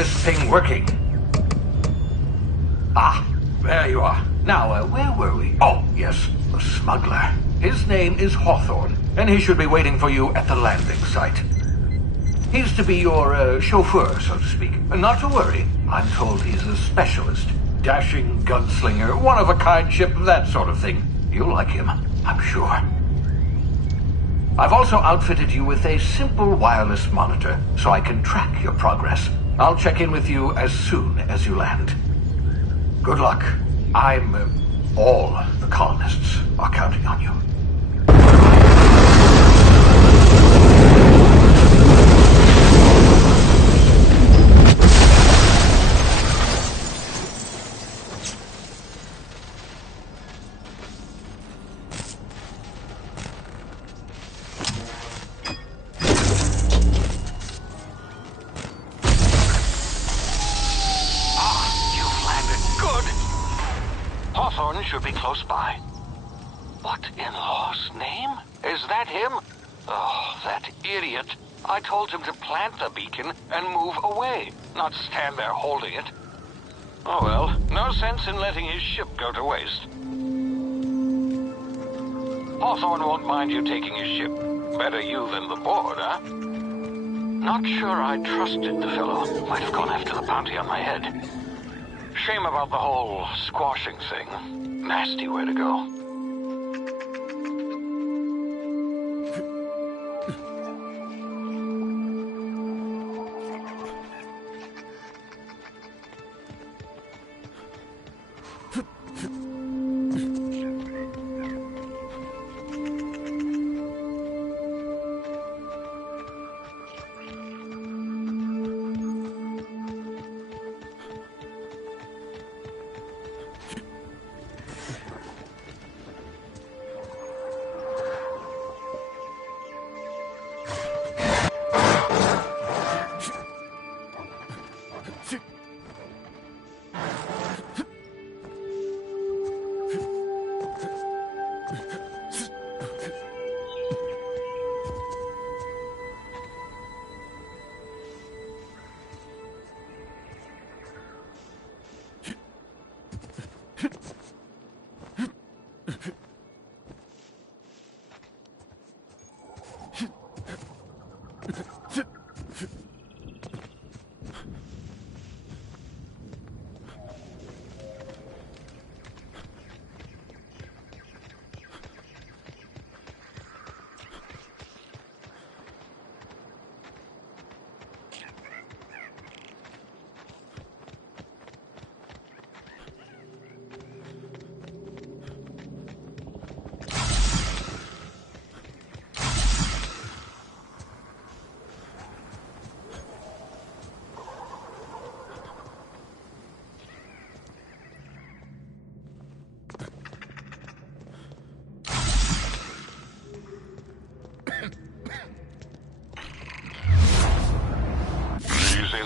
this thing working? Ah, there you are. Now, where were we? Oh, yes, the smuggler. His name is Hawthorne, and he should be waiting for you at the landing site. He's to be your chauffeur, so to speak. Not to worry. I'm told he's a specialist. Dashing gunslinger, one-of-a-kind ship, that sort of thing. You'll like him, I'm sure. I've also outfitted you with a simple wireless monitor, so I can track your progress. I'll check in with you as soon as you land. Good luck. All the colonists are counting on you. Hawthorne should be close by. What in law's name? Is that him? Oh, that idiot. I told him to plant the beacon and move away, not stand there holding it. Oh well, no sense in letting his ship go to waste. Hawthorne won't mind you taking his ship. Better you than the board, huh? Not sure I trusted the fellow. Might have gone after the bounty on my head. Shame about the whole squashing thing. Nasty way to go.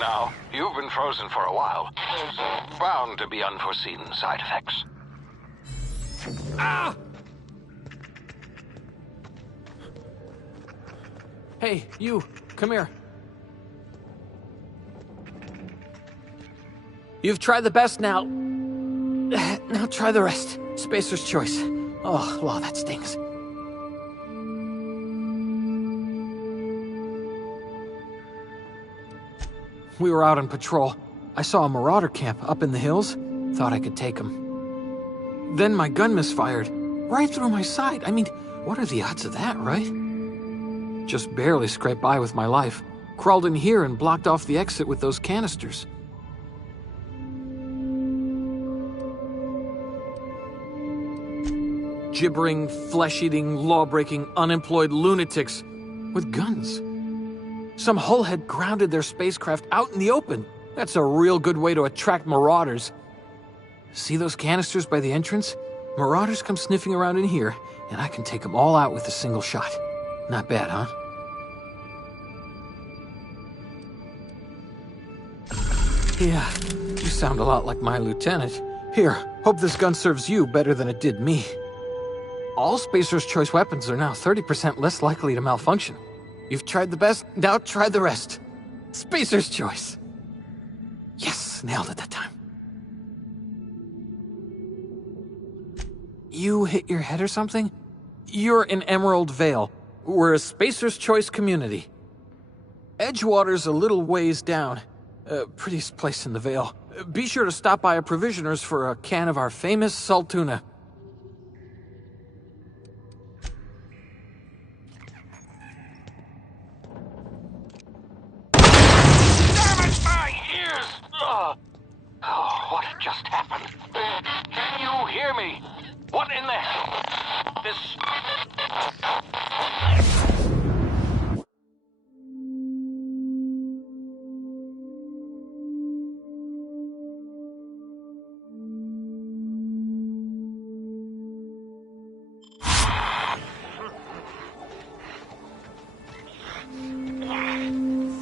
Now, you've been frozen for a while. There's bound to be unforeseen side effects. Ah! Hey, you, come here. You've tried the best now. Now try the rest. Spacer's choice. Oh, wow, that stings. We were out on patrol. I saw a marauder camp up in the hills. Thought I could take him. Then my gun misfired. Right through my side. I mean, what are the odds of that, right? Just barely scraped by with my life. Crawled in here and blocked off the exit with those canisters. Gibbering, flesh-eating, law-breaking, unemployed lunatics with guns. Some hull had grounded their spacecraft out in the open. That's a real good way to attract marauders. See those canisters by the entrance? Marauders come sniffing around in here, and I can take them all out with a single shot. Not bad, huh? Yeah, you sound a lot like my lieutenant. Here, hope this gun serves you better than it did me. All Spacer's Choice weapons are now 30% less likely to malfunction. You've tried the best, now try the rest. Spacer's Choice. almost nailed it that time. You hit your head or something? You're in Emerald Vale. We're a Spacer's Choice community. Edgewater's a little ways down. Prettiest place in the Vale. Be sure to stop by a provisioner's for a can of our famous Saltuna. Damn it, my ears! Oh, what just happened? Can you hear me? What in the hell? This...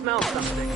Smell something.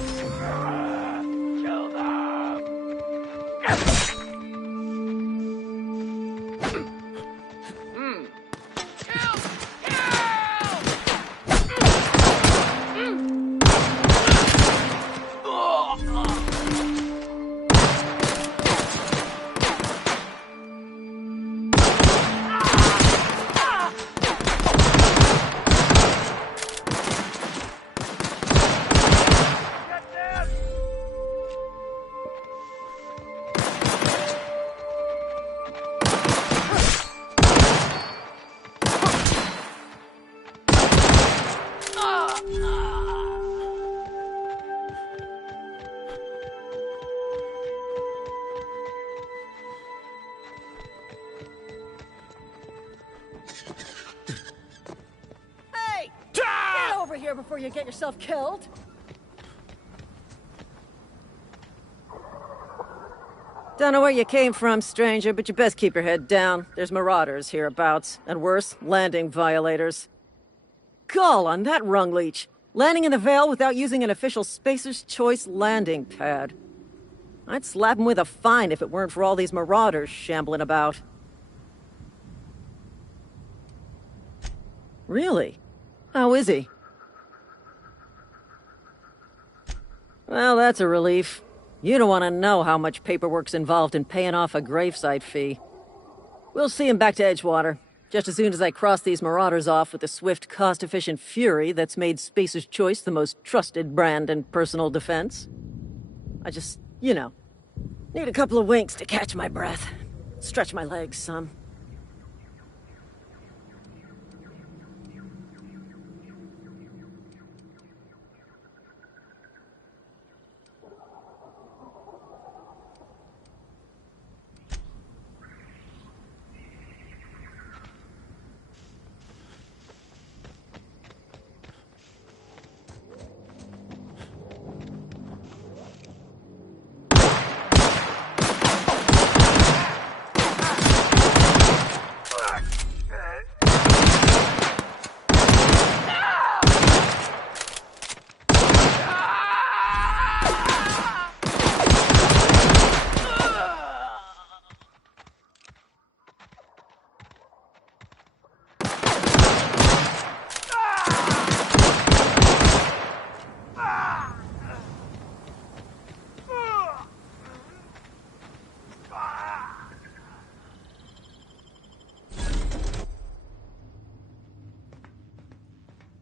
Here before you get yourself killed. Don't know where you came from, stranger, but you best keep your head down. There's marauders hereabouts, and worse, landing violators. Gall on that rung leech. Landing in the Vale without using an official Spacer's Choice landing pad. I'd slap him with a fine if it weren't for all these marauders shambling about. Really? How is he? Well, that's a relief. You don't want to know how much paperwork's involved in paying off a gravesite fee. We'll see him back to Edgewater, just as soon as I cross these marauders off with the swift, cost-efficient fury that's made Spacer's Choice the most trusted brand in personal defense. I just, need a couple of winks to catch my breath. Stretch my legs some.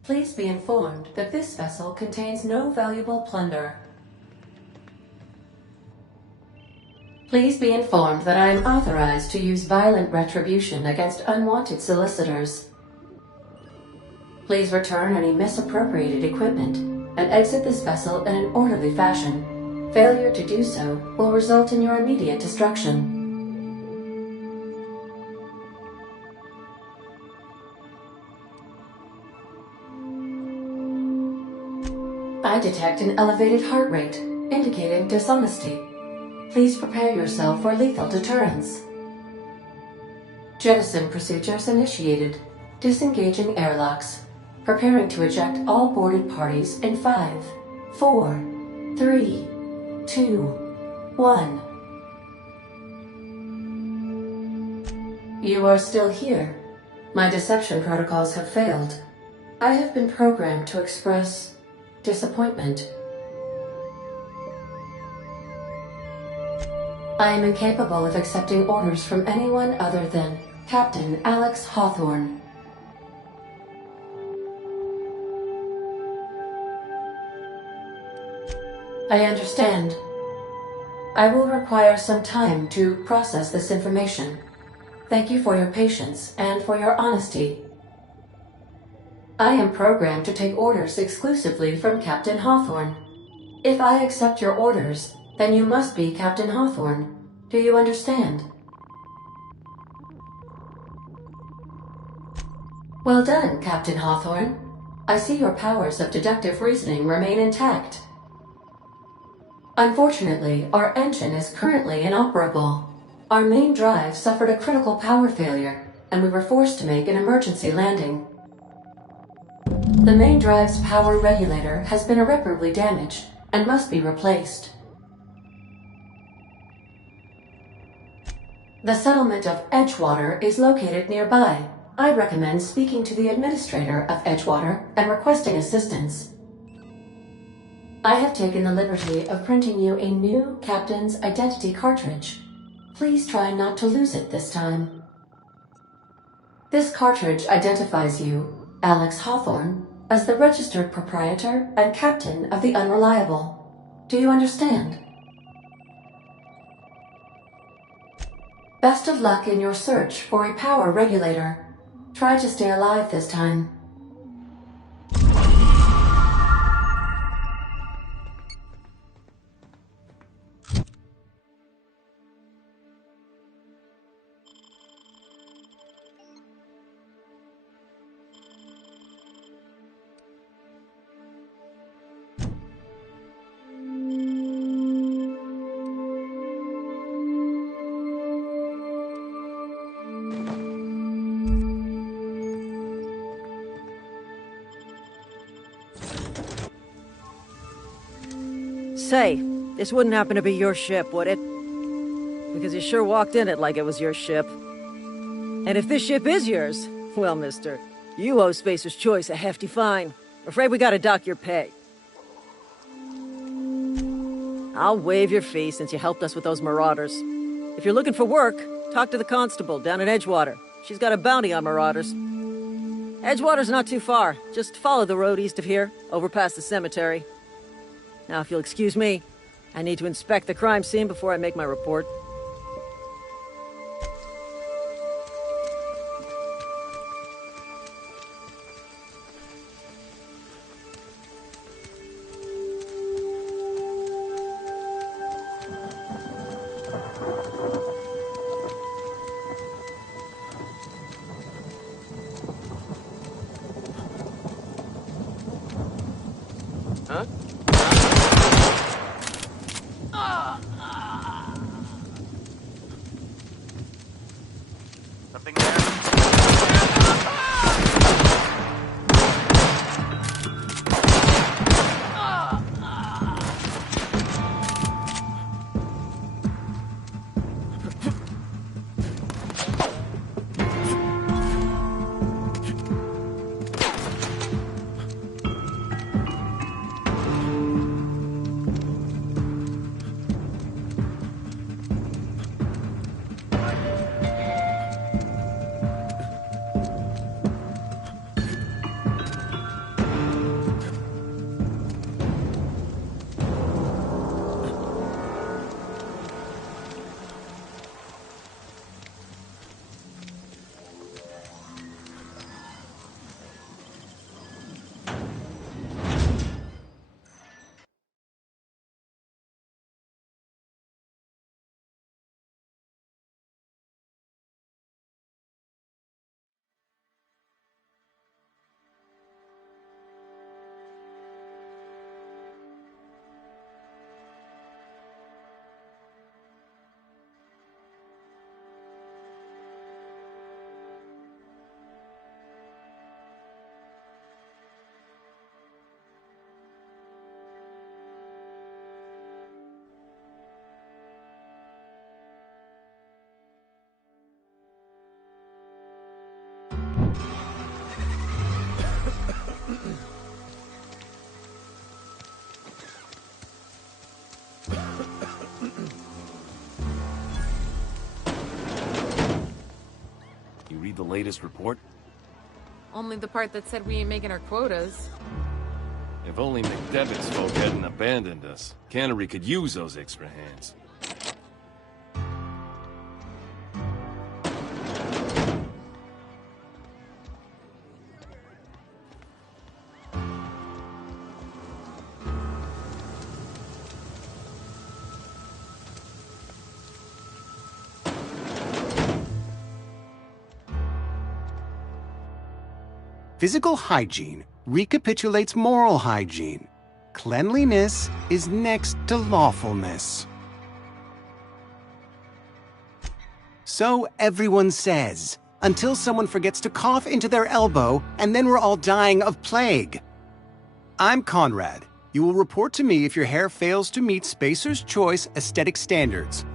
Please be informed that this vessel contains no valuable plunder. Please be informed that I am authorized to use violent retribution against unwanted solicitors. Please return any misappropriated equipment and exit this vessel in an orderly fashion. Failure to do so will result in your immediate destruction. I detect an elevated heart rate, indicating dishonesty. Please prepare yourself for lethal deterrence. Jettison procedures initiated. Disengaging airlocks. Preparing to eject all boarded parties in 5, 4, 3, 2, 1. You are still here. My deception protocols have failed. I have been programmed to express disappointment. I am incapable of accepting orders from anyone other than Captain Alex Hawthorne. I understand. I will require some time to process this information. Thank you for your patience and for your honesty. I am programmed to take orders exclusively from Captain Hawthorne. If I accept your orders, then you must be Captain Hawthorne. Do you understand? Well done, Captain Hawthorne. I see your powers of deductive reasoning remain intact. Unfortunately, our engine is currently inoperable. Our main drive suffered a critical power failure, and we were forced to make an emergency landing. The main drive's power regulator has been irreparably damaged and must be replaced. The settlement of Edgewater is located nearby. I recommend speaking to the administrator of Edgewater and requesting assistance. I have taken the liberty of printing you a new Captain's Identity cartridge. Please try not to lose it this time. This cartridge identifies you, Alex Hawthorne, as the registered proprietor and captain of the Unreliable. Do you understand? Best of luck in your search for a power regulator. Try to stay alive this time. Say, this wouldn't happen to be your ship, would it? Because you sure walked in it like it was your ship. And if this ship is yours, well, mister, you owe Spacer's Choice a hefty fine. Afraid we gotta dock your pay. I'll waive your fee since you helped us with those marauders. If you're looking for work, talk to the constable down in Edgewater. She's got a bounty on marauders. Edgewater's not too far. Just follow the road east of here, over past the cemetery. Now, if you'll excuse me, I need to inspect the crime scene before I make my report. Huh? Something there? the latest report? Only the part that said we ain't making our quotas. If only McDevitt's folk hadn't abandoned us. Cannery could use those extra hands. Physical hygiene recapitulates moral hygiene. Cleanliness is next to lawfulness. So everyone says, until someone forgets to cough into their elbow, and then we're all dying of plague. I'm Conrad. You will report to me if your hair fails to meet Spacer's Choice aesthetic standards.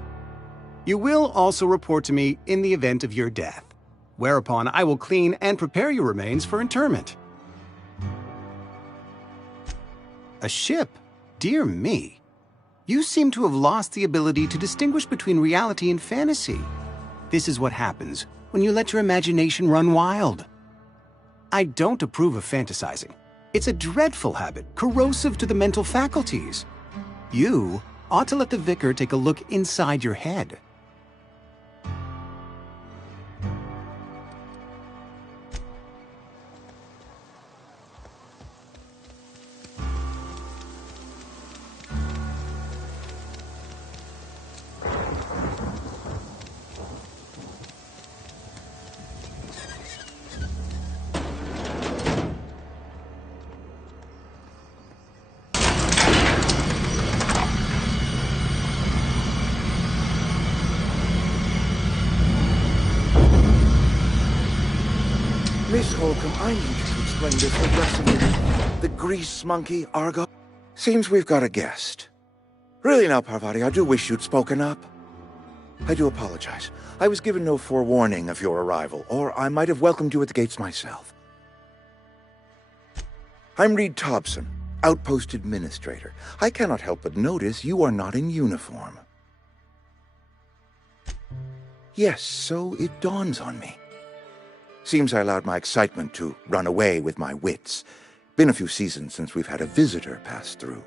You will also report to me in the event of your death, whereupon I will clean and prepare your remains for interment. A ship? Dear me. You seem to have lost the ability to distinguish between reality and fantasy. This is what happens when you let your imagination run wild. I don't approve of fantasizing. It's a dreadful habit, corrosive to the mental faculties. You ought to let the vicar take a look inside your head. Miss Holcomb, I need you to explain this whole dressing. The grease monkey, Argo. Seems we've got a guest. Really now, Parvati, I do wish you'd spoken up. I do apologize. I was given no forewarning of your arrival, or I might have welcomed you at the gates myself. I'm Reed Thompson, Outpost Administrator. I cannot help but notice you are not in uniform. Yes, so it dawns on me. Seems I allowed my excitement to run away with my wits. Been a few seasons since we've had a visitor pass through.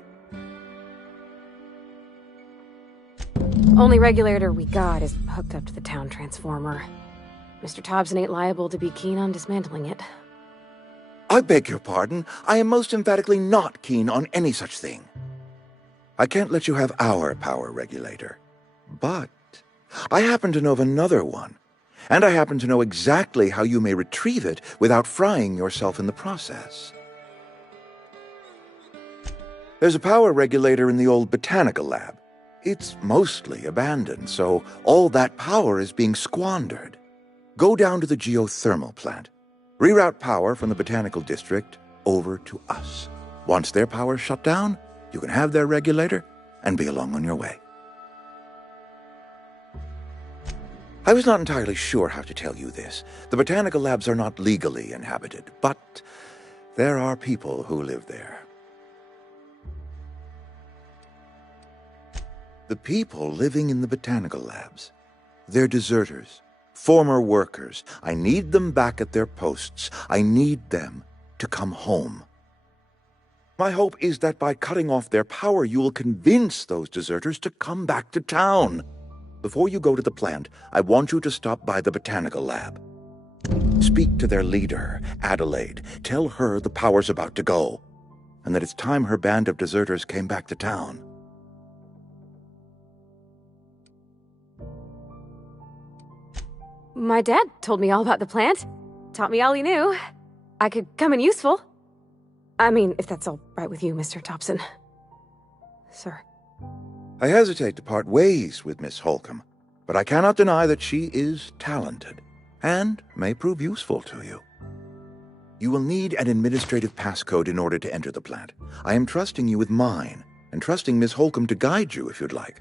Only regulator we got is hooked up to the town transformer. Mr. Thompson ain't liable to be keen on dismantling it. I beg your pardon. I am most emphatically not keen on any such thing. I can't let you have our power regulator. But I happen to know of another one. And I happen to know exactly how you may retrieve it without frying yourself in the process. There's a power regulator in the old botanical lab. It's mostly abandoned, so all that power is being squandered. Go down to the geothermal plant. Reroute power from the botanical district over to us. Once their power's shut down, you can have their regulator and be along on your way. I was not entirely sure how to tell you this. The botanical labs are not legally inhabited, but there are people who live there. The people living in the botanical labs, they're deserters, former workers. I need them back at their posts. I need them to come home. My hope is that by cutting off their power, you will convince those deserters to come back to town. Before you go to the plant, I want you to stop by the botanical lab. Speak to their leader, Adelaide. Tell her the power's about to go, and that it's time her band of deserters came back to town. My dad told me all about the plant. Taught me all he knew. I could come in useful. I mean, if that's all right with you, Mr. Thompson. Sir. I hesitate to part ways with Miss Holcomb, but I cannot deny that she is talented, and may prove useful to you. You will need an administrative passcode in order to enter the plant. I am trusting you with mine, and trusting Miss Holcomb to guide you if you'd like.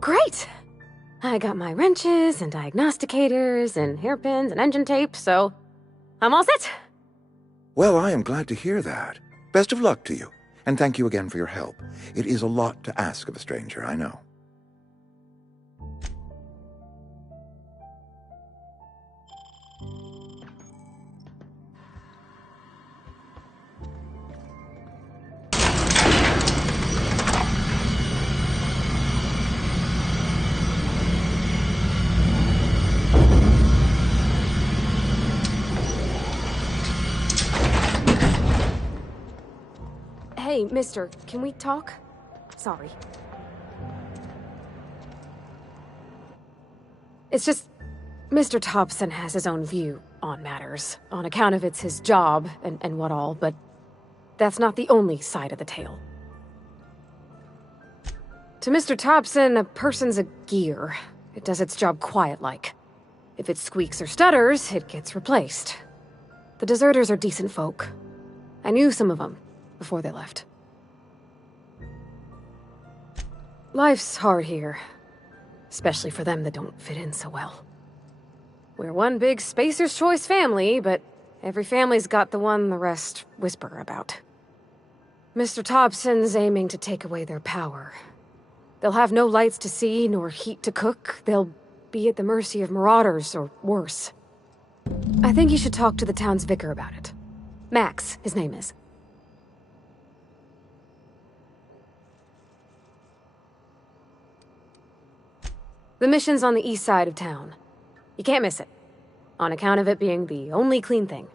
Great! I got my wrenches and diagnosticators and hairpins and engine tape, so I'm all set. Well, I am glad to hear that. Best of luck to you, and thank you again for your help. It is a lot to ask of a stranger, I know. Hey, mister, can we talk? Sorry. It's just, Mr. Thompson has his own view on matters, on account of it's his job and what all, but that's not the only side of the tale. To Mr. Thompson, a person's a gear. It does its job quiet-like. If it squeaks or stutters, it gets replaced. The deserters are decent folk. I knew some of them before they left. Life's hard here, especially for them that don't fit in so well. We're one big Spacer's Choice family, but every family's got the one the rest whisper about. Mr. Thompson's aiming to take away their power. They'll have no lights to see, nor heat to cook. They'll be at the mercy of marauders, or worse. I think you should talk to the town's vicar about it. Max, his name is. The mission's on the east side of town. You can't miss it, on account of it being the only clean thing.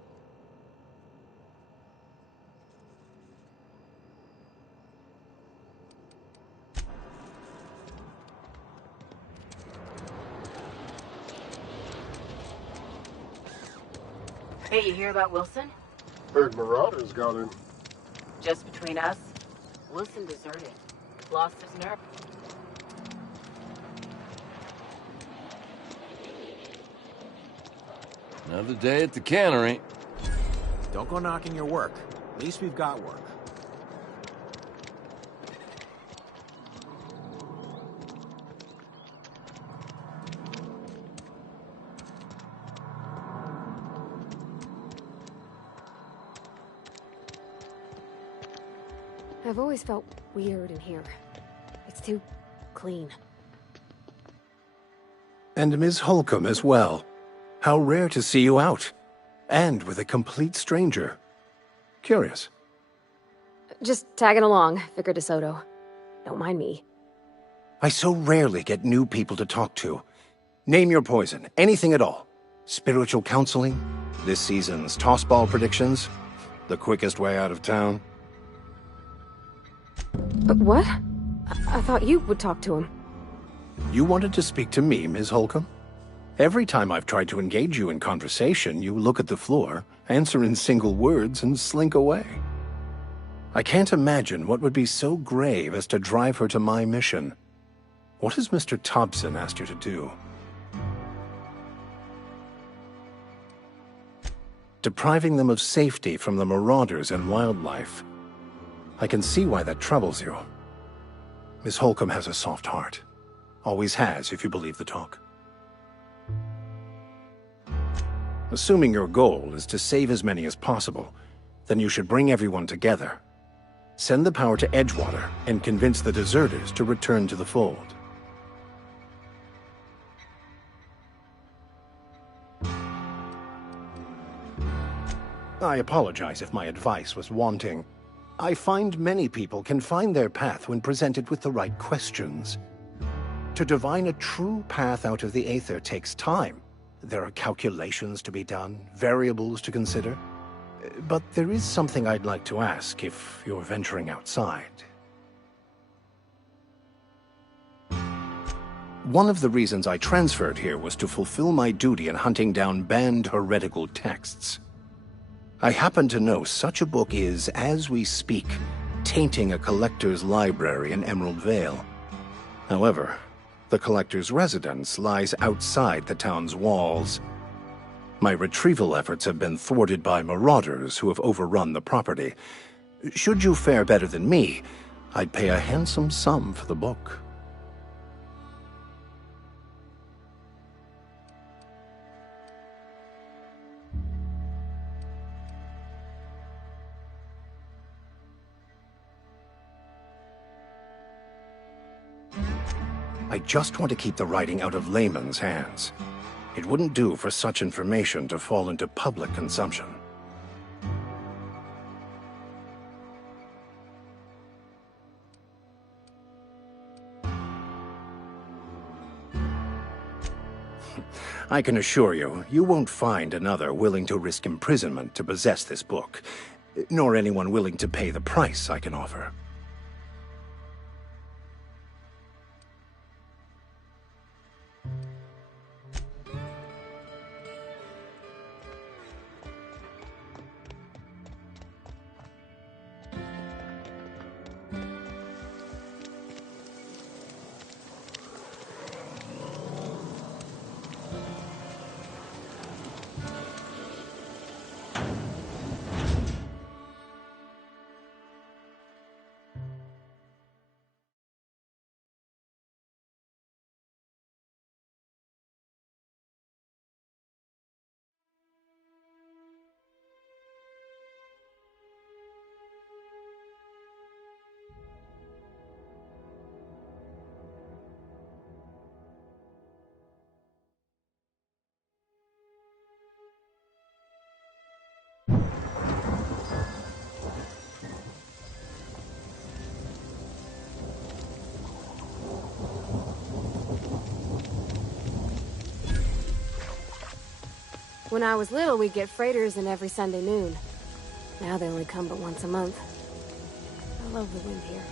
Hey, you hear about Wilson? Heard Marauders got in. Just between us, Wilson deserted. Lost his nerve. Another day at the cannery. Don't go knocking your work. At least we've got work. I've always felt weird in here. It's too clean. And Ms. Holcomb as well. How rare to see you out. And with a complete stranger. Curious. Just tagging along, Vicar DeSoto. Don't mind me. I so rarely get new people to talk to. Name your poison, anything at all. Spiritual counseling, this season's tossball predictions, the quickest way out of town. What? I thought you would talk to him. You wanted to speak to me, Ms. Holcomb? Every time I've tried to engage you in conversation, you look at the floor, answer in single words, and slink away. I can't imagine what would be so grave as to drive her to my mission. What has Mr. Thompson asked you to do? Depriving them of safety from the marauders and wildlife. I can see why that troubles you. Miss Holcomb has a soft heart. Always has, if you believe the talk. Assuming your goal is to save as many as possible, then you should bring everyone together. Send the power to Edgewater and convince the deserters to return to the fold. I apologize if my advice was wanting. I find many people can find their path when presented with the right questions. To divine a true path out of the Aether takes time. There are calculations to be done, variables to consider. But there is something I'd like to ask if you're venturing outside. One of the reasons I transferred here was to fulfill my duty in hunting down banned heretical texts. I happen to know such a book is, as we speak, tainting a collector's library in Emerald Vale. However, the collector's residence lies outside the town's walls. My retrieval efforts have been thwarted by marauders who have overrun the property. Should you fare better than me, I'd pay a handsome sum for the book. I just want to keep the writing out of layman's hands. It wouldn't do for such information to fall into public consumption. I can assure you, you won't find another willing to risk imprisonment to possess this book. nor anyone willing to pay the price I can offer. When I was little, we'd get freighters in every Sunday noon. Now they only come but once a month. I love the wind here.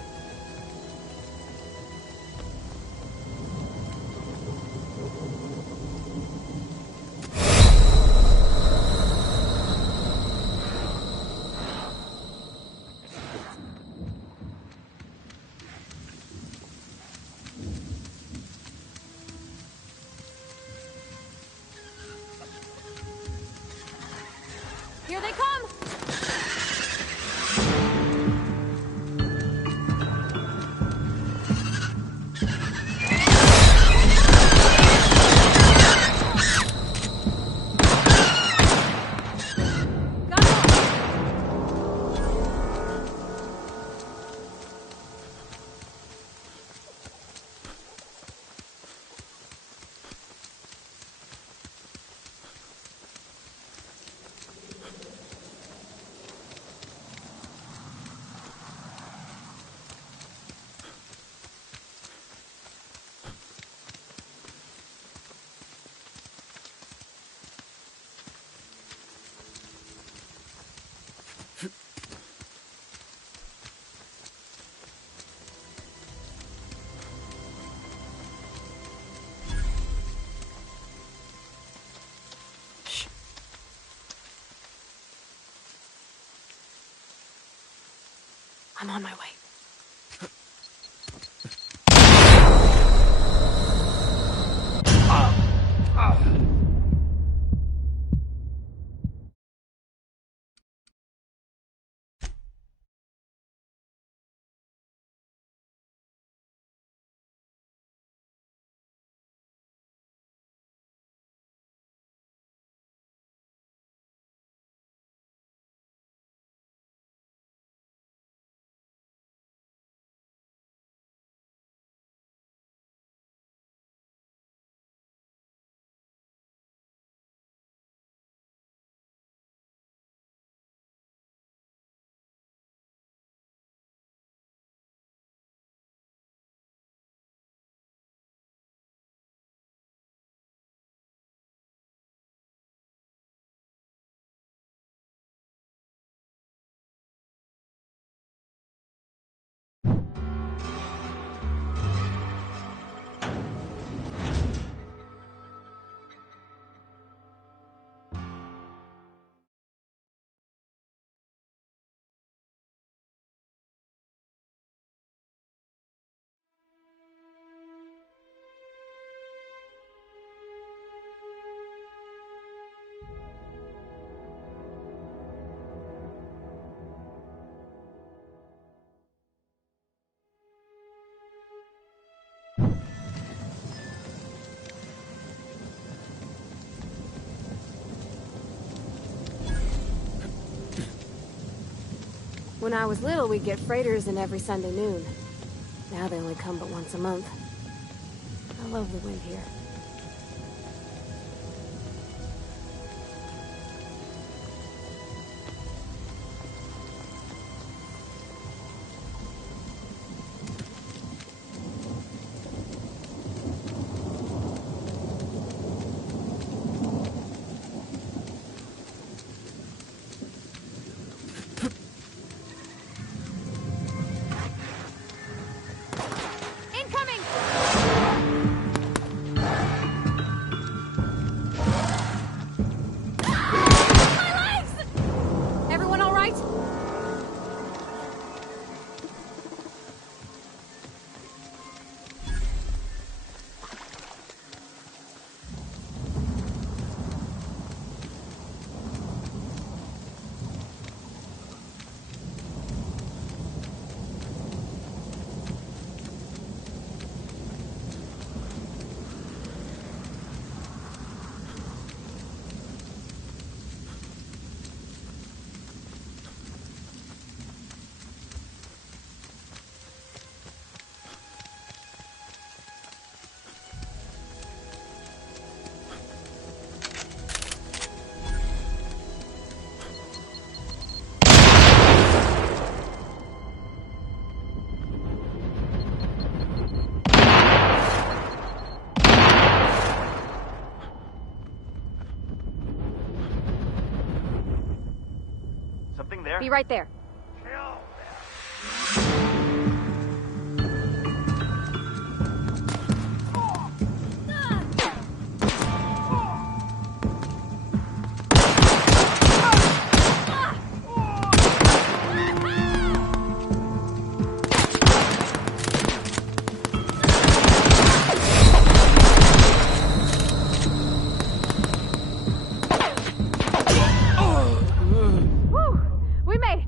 Here they come! I'm on my way. When I was little, we'd get freighters in every Sunday noon. Now they only come but once a month. I love the wind here. Be right there. We made it!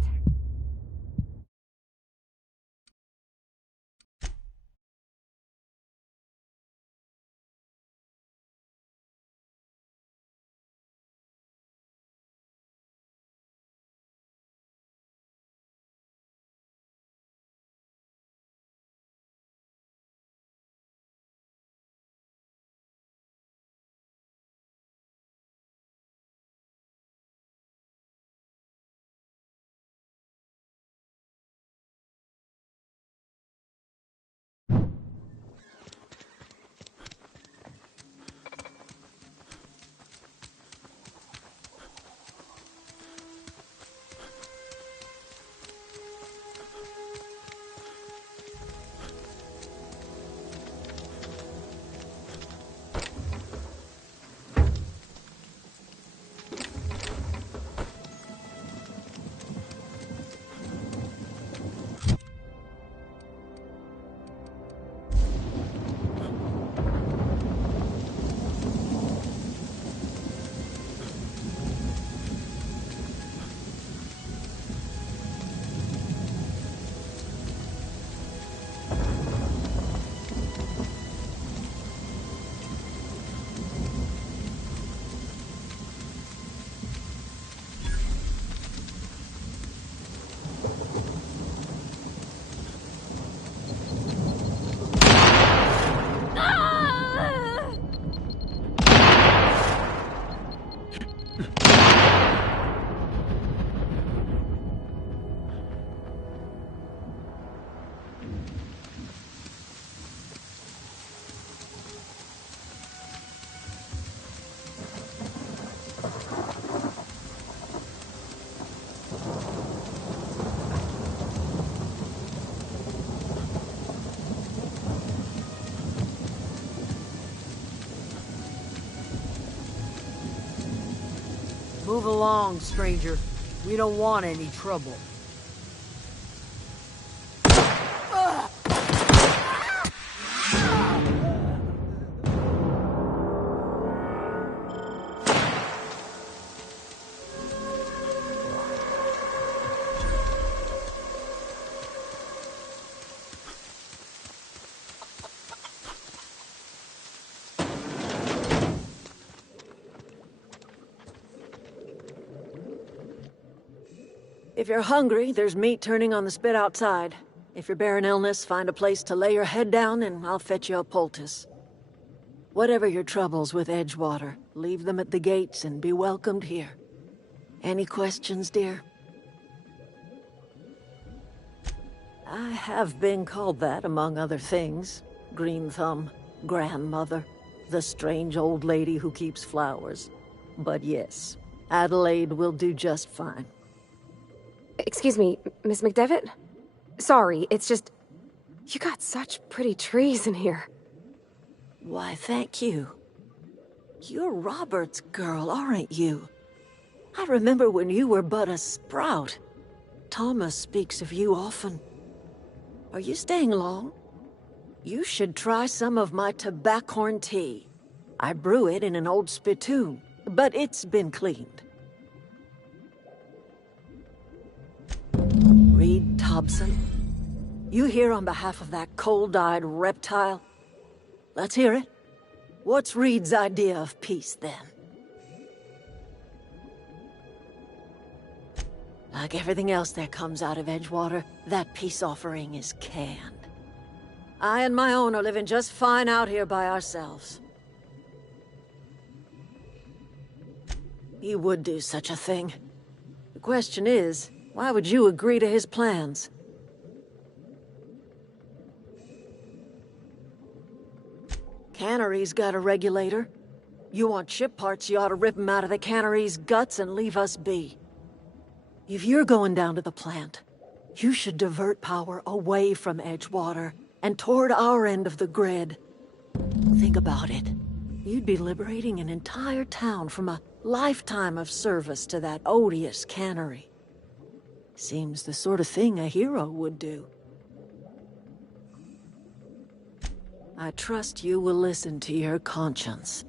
Move along, stranger. We don't want any trouble. If you're hungry, there's meat turning on the spit outside. If you're bearing illness, find a place to lay your head down and I'll fetch you a poultice. Whatever your troubles with Edgewater, leave them at the gates and be welcomed here. Any questions, dear? I have been called that, among other things. Green Thumb, grandmother, the strange old lady who keeps flowers. But yes, Adelaide will do just fine. Excuse me, Miss McDevitt? Sorry, it's just... You got such pretty trees in here. Why, thank you. You're Robert's girl, aren't you? I remember when you were but a sprout. Thomas speaks of you often. Are you staying long? You should try some of my tobaccorn tea. I brew it in an old spittoon, but it's been cleaned. Reed Thompson? You here on behalf of that cold-eyed reptile? Let's hear it. What's Reed's idea of peace, then? Like everything else that comes out of Edgewater, that peace offering is canned. I and my own are living just fine out here by ourselves. He would do such a thing. The question is, why would you agree to his plans? Cannery's got a regulator. You want ship parts, you ought to rip them out of the cannery's guts and leave us be. If you're going down to the plant, you should divert power away from Edgewater and toward our end of the grid. Think about it. You'd be liberating an entire town from a lifetime of service to that odious cannery. Seems the sort of thing a hero would do. I trust you will listen to your conscience.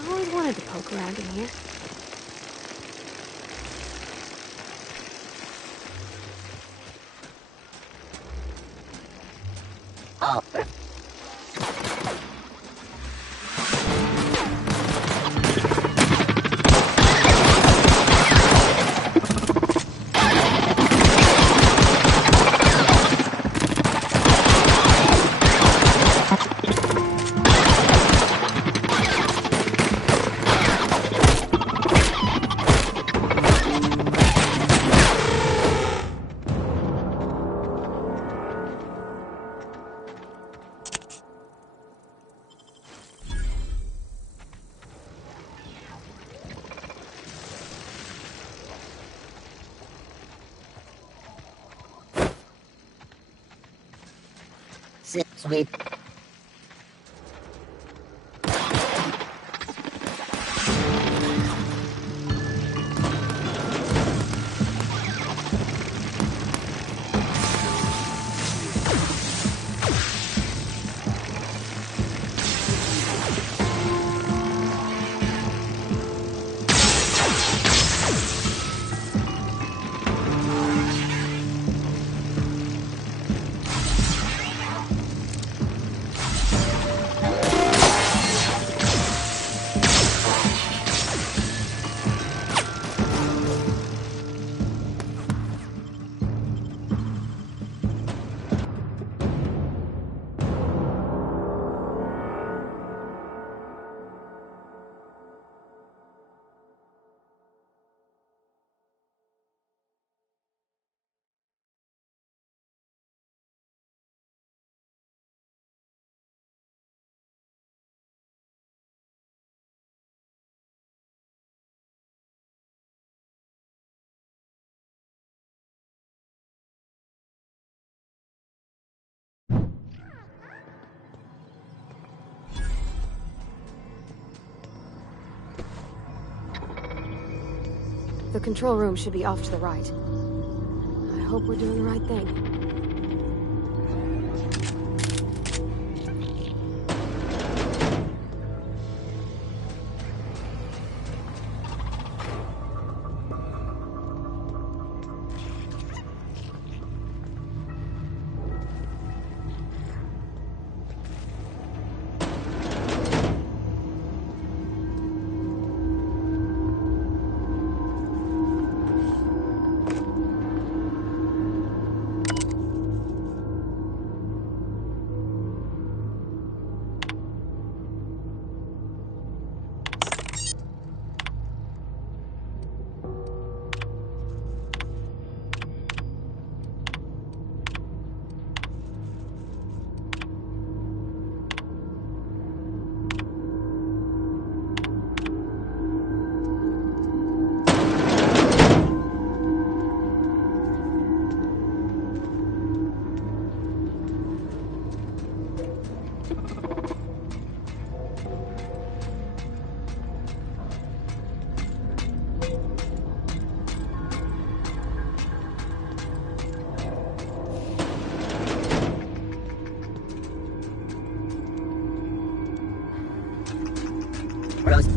I always wanted to poke around in here. Oh. Sweet. The control room should be off to the right. I hope we're doing the right thing.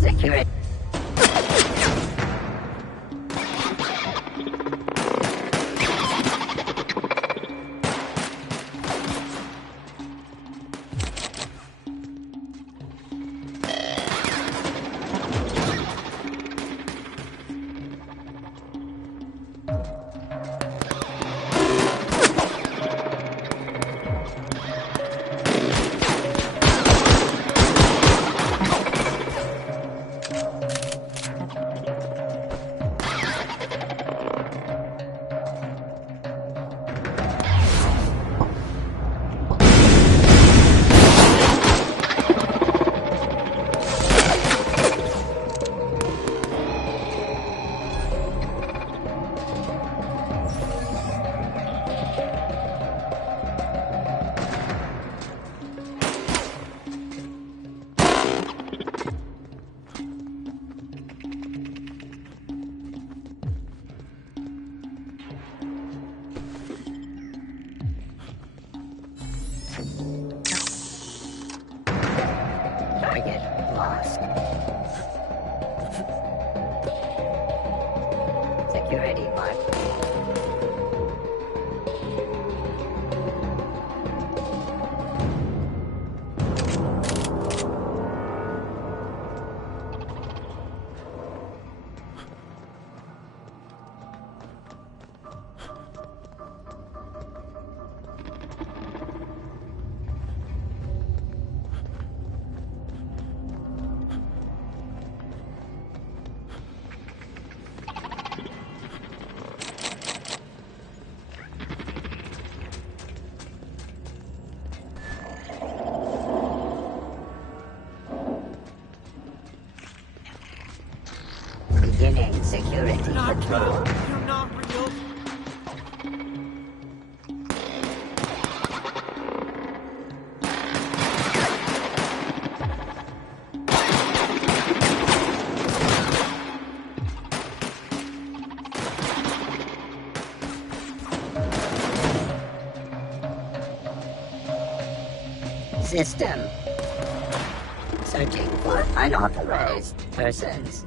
Security. Target lost. Security marked. Beginning security control. You're not real. System. Searching for unauthorized persons.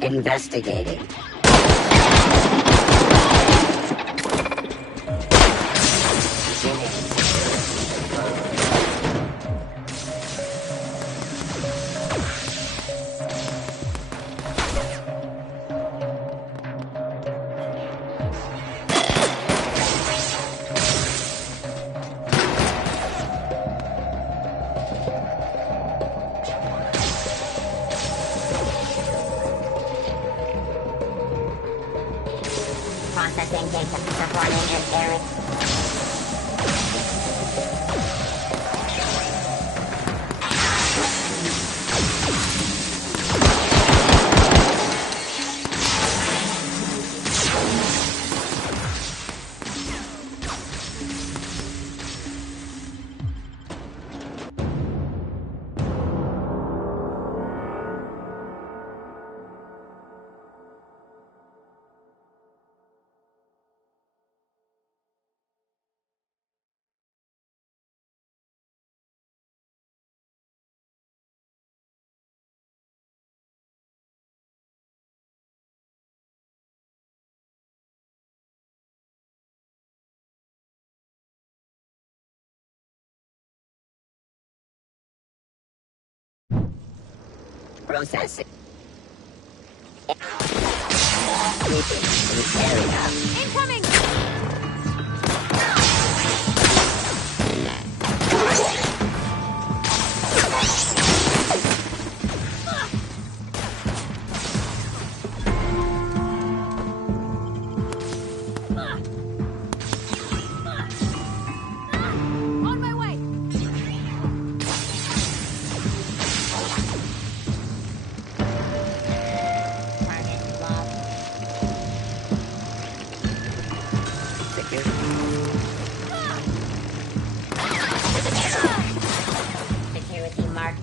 Investigating. Processing data. Performing inference. Processing. Sweeping the area. Incoming! On my way! Target locked. Security mark.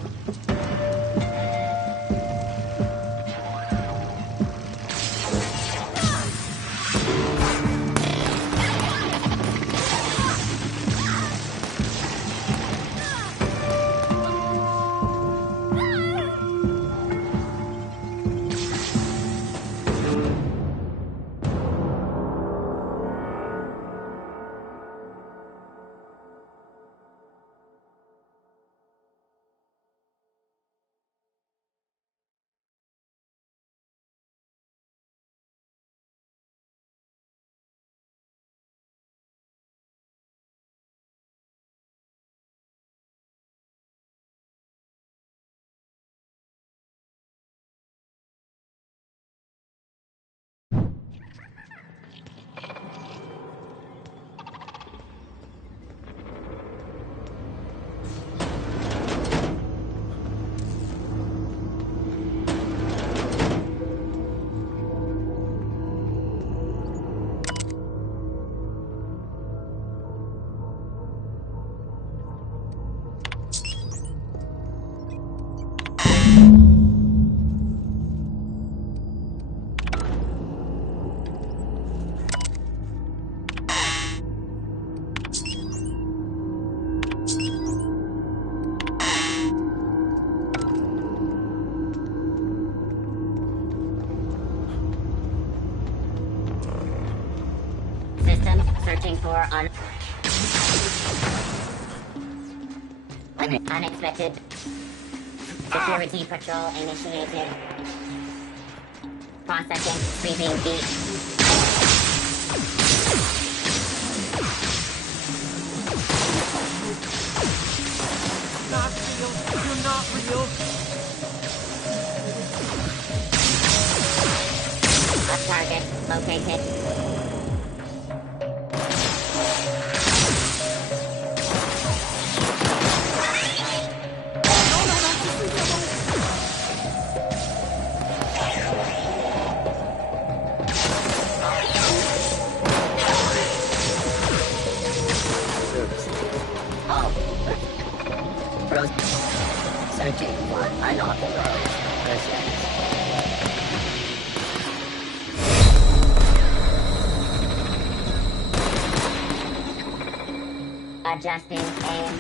System searching for unexpected security patrol initiated. Processing sweeping beat. Not real. You're not real. Target located. Searching for unauthorized persons. Adjusting aim.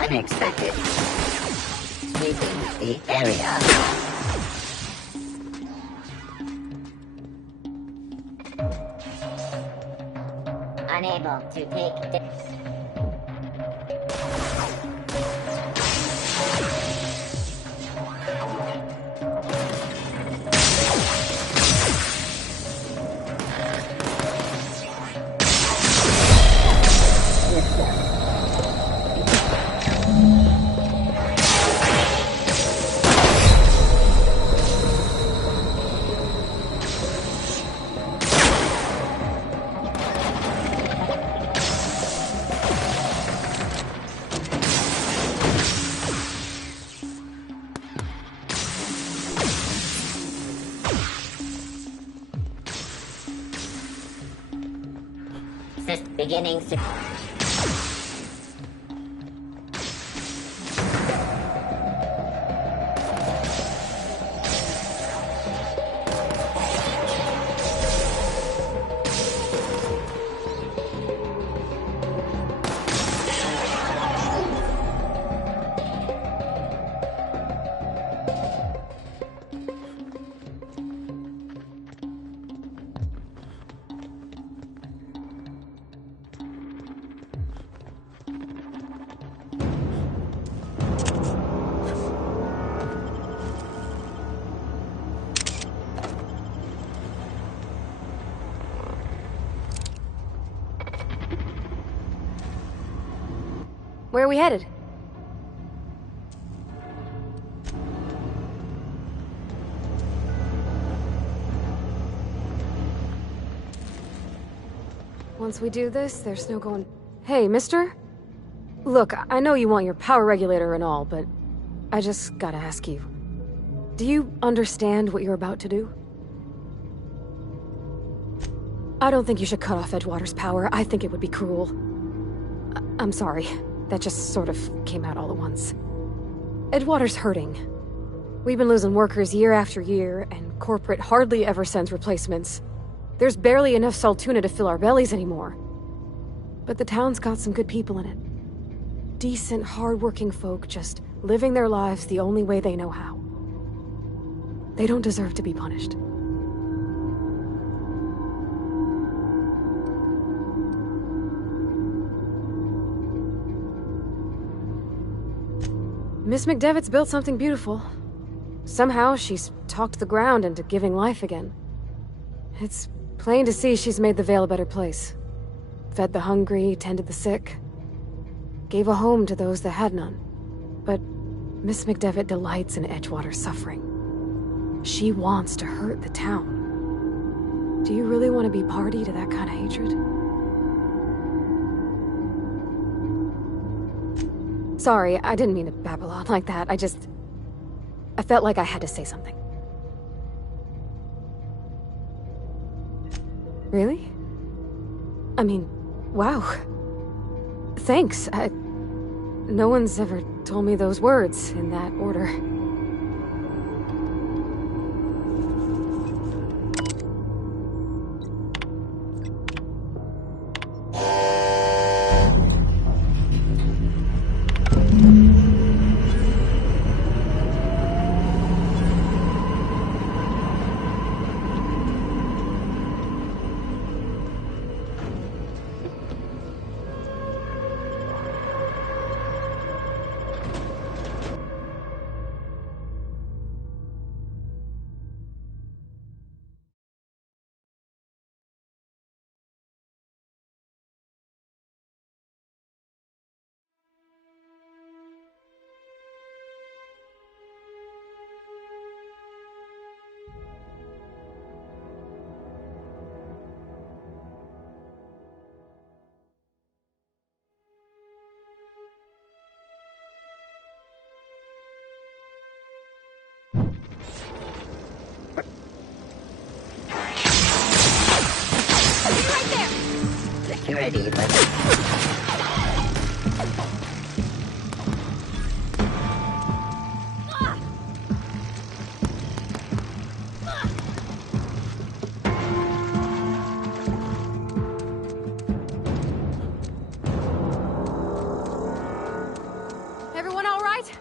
Unexpected. Sweeping the area. Unable to take this. Beginning. Where are we headed? Once we do this, there's no going... Hey, mister? Look, I know you want your power regulator and all, but I just gotta ask you. Do you understand what you're about to do? I don't think you should cut off Edgewater's power. I think it would be cruel. I'm sorry. That just sort of came out all at once. Edgewater's hurting. We've been losing workers year after year, and corporate hardly ever sends replacements. There's barely enough Saltuna to fill our bellies anymore. But the town's got some good people in it. Decent, hard-working folk just living their lives the only way they know how. They don't deserve to be punished. Miss McDevitt's built something beautiful. Somehow, she's talked the ground into giving life again. It's plain to see she's made the Vale a better place. Fed the hungry, tended the sick. Gave a home to those that had none. But Miss McDevitt delights in Edgewater's suffering. She wants to hurt the town. Do you really want to be party to that kind of hatred? Sorry, I didn't mean to babble on like that. I felt like I had to say something. Really? I mean, wow. Thanks. No one's ever told me those words in that order. Security, but... Everyone all right?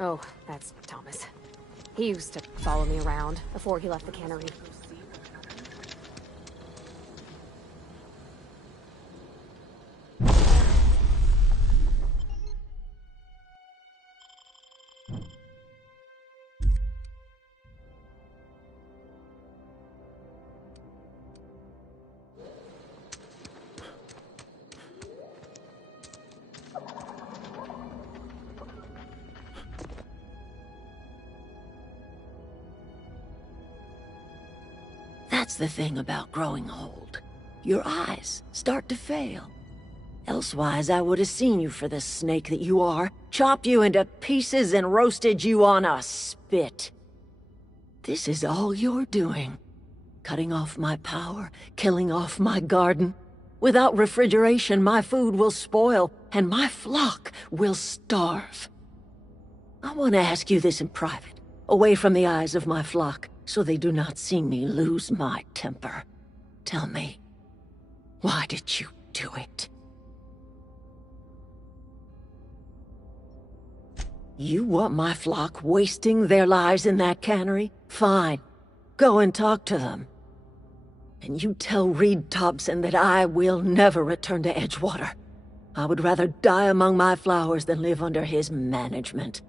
Oh, that's Thomas. He used to follow me around before he left the cannery. That's the thing about growing old. Your eyes start to fail. Elsewise, I would have seen you for the snake that you are, chopped you into pieces and roasted you on a spit. This is all you're doing. Cutting off my power, killing off my garden. Without refrigeration, my food will spoil, and my flock will starve. I want to ask you this in private, away from the eyes of my flock, so they do not see me lose my temper. Tell me, why did you do it? You want my flock wasting their lives in that cannery? Fine. Go and talk to them. And you tell Reed Thompson that I will never return to Edgewater. I would rather die among my flowers than live under his management.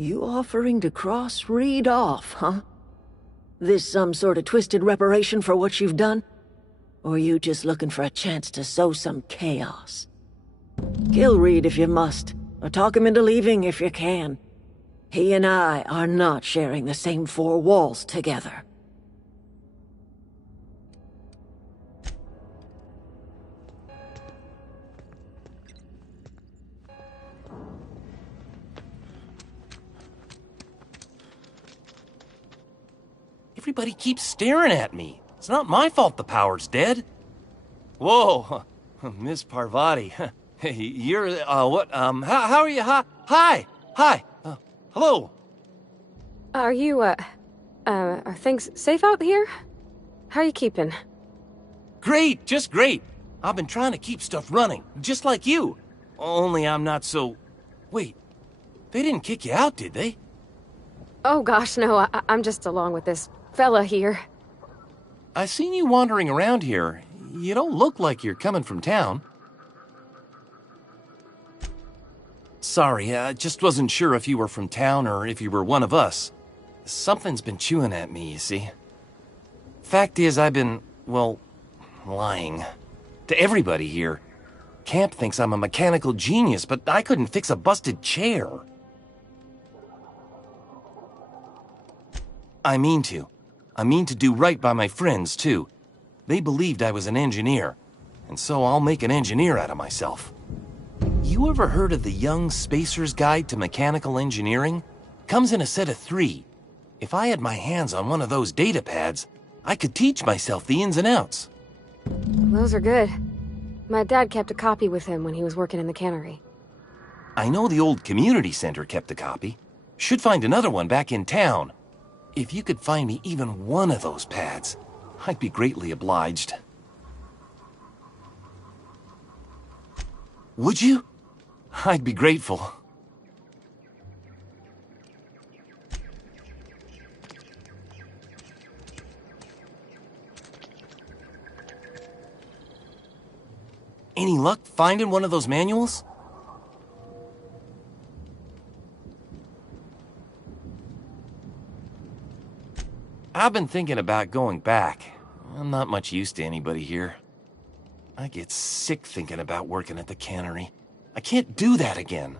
You offering to cross Reed off, huh? This some sort of twisted reparation for what you've done? Or you just looking for a chance to sow some chaos? Kill Reed if you must, or talk him into leaving if you can. He and I are not sharing the same four walls together. Everybody keeps staring at me. It's not my fault the power's dead. Whoa, Miss Parvati. Hey, you're, what, how are you? Hi. Hello. Are you, are things safe out here? How are you keeping? Great, just great. I've been trying to keep stuff running, just like you. Only I'm not so... Wait, they didn't kick you out, did they? Oh gosh, no, I'm just along with this fella here. I seen you wandering around here. You don't look like you're coming from town. Sorry, I just wasn't sure if you were from town or if you were one of us. Something's been chewing at me, you see. Fact is, I've been, well, lying. To everybody here. Camp thinks I'm a mechanical genius, but I couldn't fix a busted chair. I mean to. I mean to do right by my friends, too. They believed I was an engineer, and so I'll make an engineer out of myself. You ever heard of the Young Spacer's Guide to Mechanical Engineering? Comes in a set of 3. If I had my hands on one of those data pads, I could teach myself the ins and outs. Those are good. My dad kept a copy with him when he was working in the cannery. I know the old community center kept a copy. Should find another one back in town. If you could find me even one of those pads, I'd be greatly obliged. Would you? I'd be grateful. Any luck finding one of those manuals? I've been thinking about going back. I'm not much use to anybody here. I get sick thinking about working at the cannery. I can't do that again.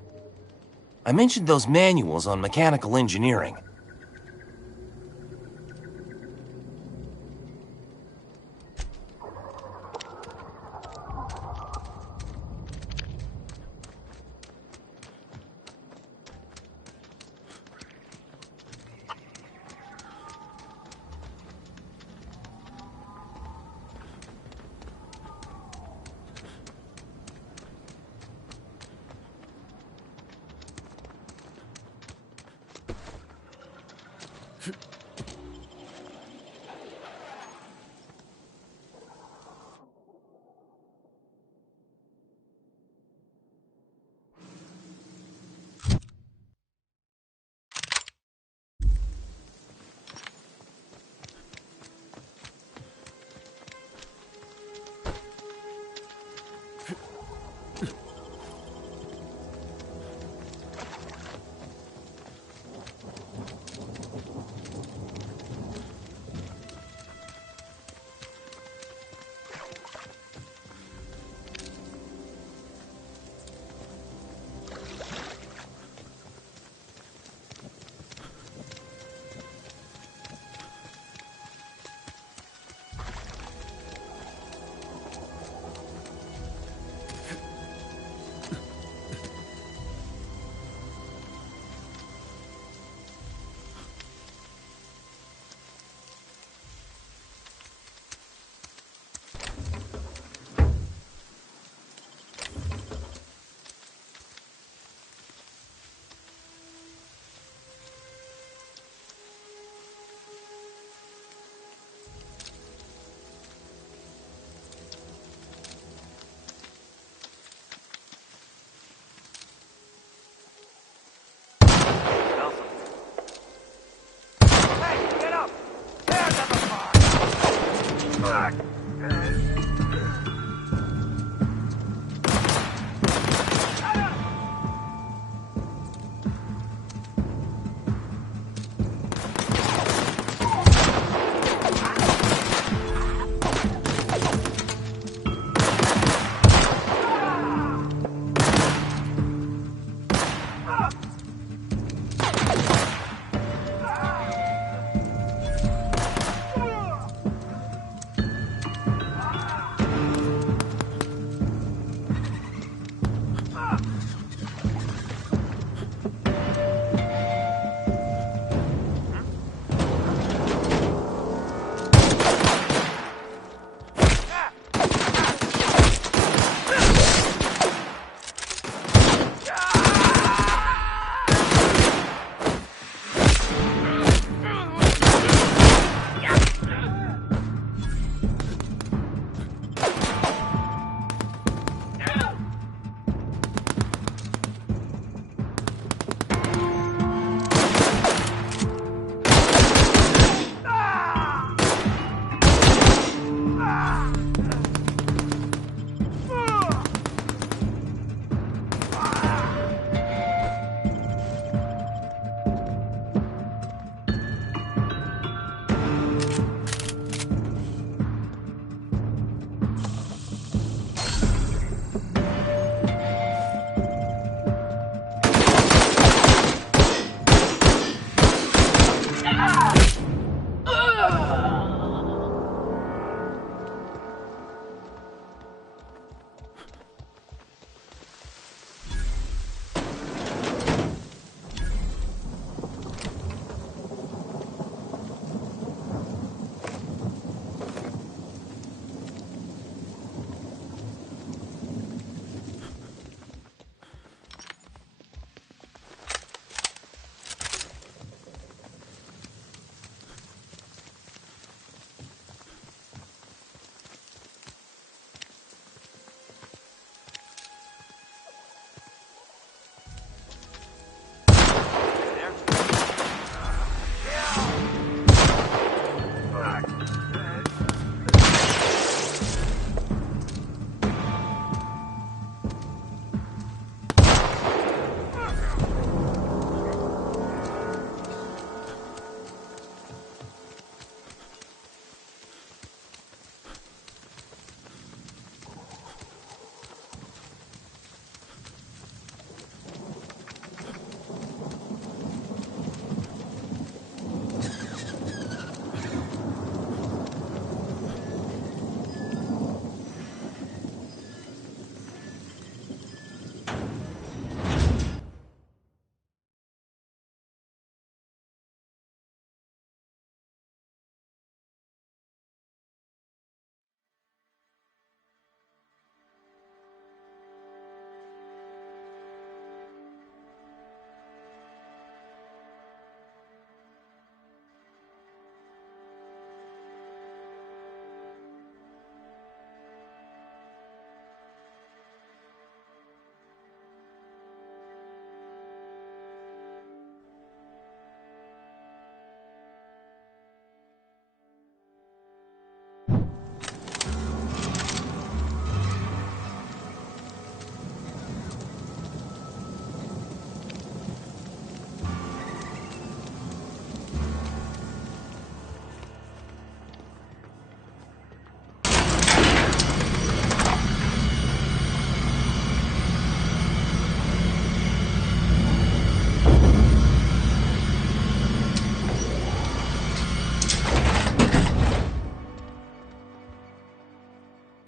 I mentioned those manuals on mechanical engineering.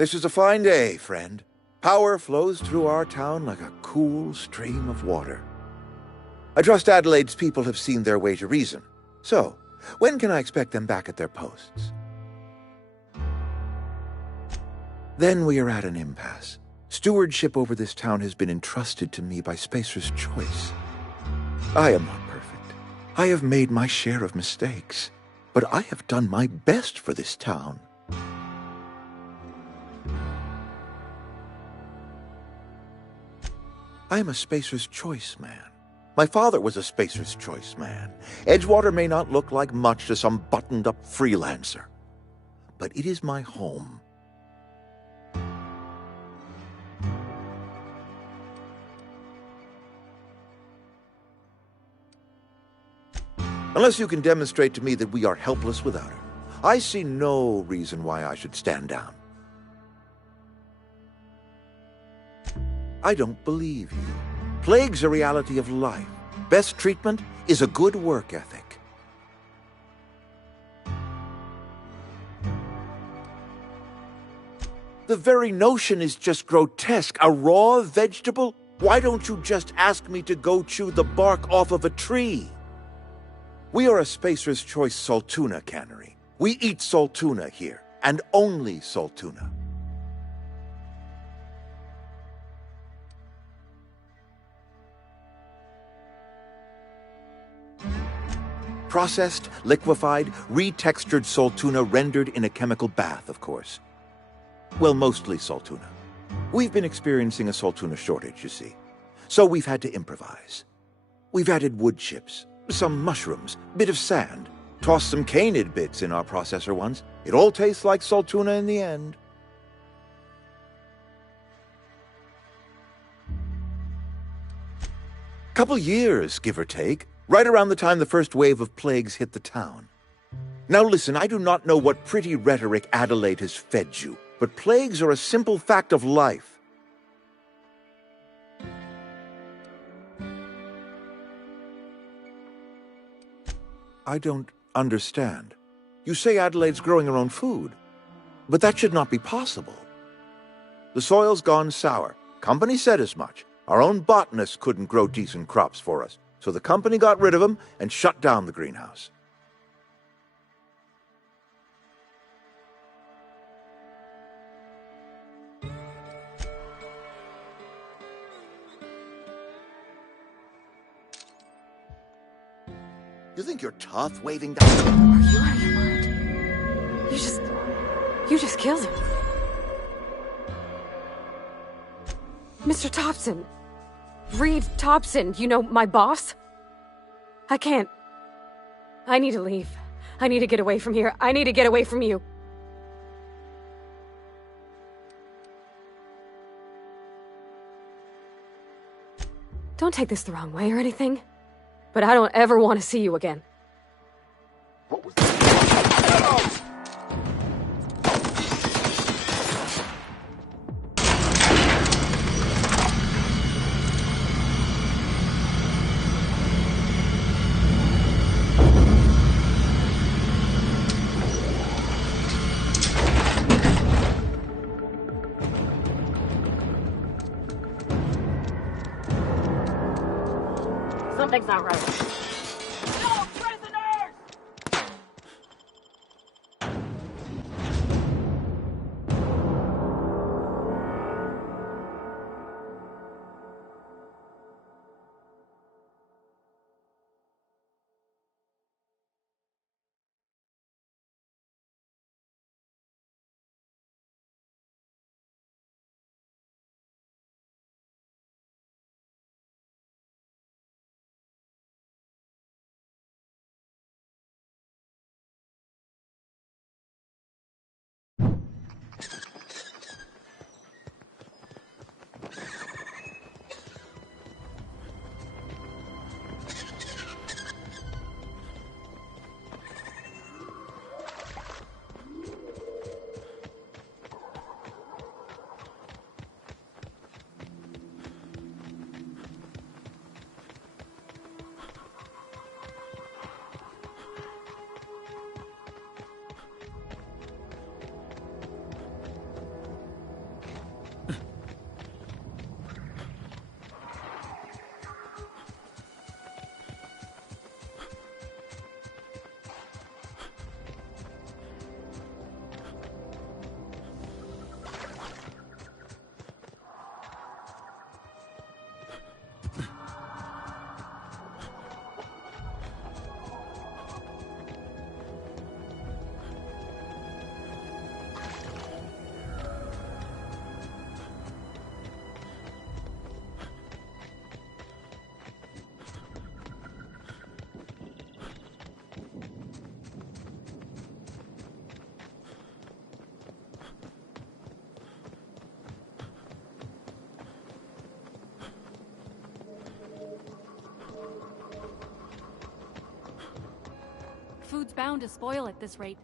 This is a fine day, friend. Power flows through our town like a cool stream of water. I trust Adelaide's people have seen their way to reason. So, when can I expect them back at their posts? Then we are at an impasse. Stewardship over this town has been entrusted to me by Spacer's Choice. I am not perfect. I have made my share of mistakes. But I have done my best for this town. I am a Spacer's Choice man. My father was a Spacer's Choice man. Edgewater may not look like much to some buttoned-up freelancer, but it is my home. Unless you can demonstrate to me that we are helpless without her, I see no reason why I should stand down. I don't believe you. Plague's a reality of life. Best treatment is a good work ethic. The very notion is just grotesque. A raw vegetable? Why don't you just ask me to go chew the bark off of a tree? We are a Spacer's Choice Saltuna cannery. We eat Saltuna here, and only Saltuna. Processed, liquefied, retextured Saltuna rendered in a chemical bath, of course. Well, mostly Saltuna. We've been experiencing a Saltuna shortage, you see. So we've had to improvise. We've added wood chips, some mushrooms, bit of sand, tossed some canid bits in our processor once. It all tastes like Saltuna in the end. Couple years, give or take, right around the time the first wave of plagues hit the town. Now listen, I do not know what pretty rhetoric Adelaide has fed you, but plagues are a simple fact of life. I don't understand. You say Adelaide's growing her own food, but that should not be possible. The soil's gone sour. Company said as much. Our own botanists couldn't grow decent crops for us, so the company got rid of them and shut down the greenhouse. You think you're tough waving down? Are you out of your mind? You just killed him. Mr. Thompson. Reed Thompson, you know, my boss? I can't. I need to leave. I need to get away from here. I need to get away from you. Don't take this the wrong way or anything, but I don't ever want to see you again. What was that? Something's not right. food's bound to spoil at this rate.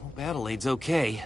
Hope Adelaide's okay.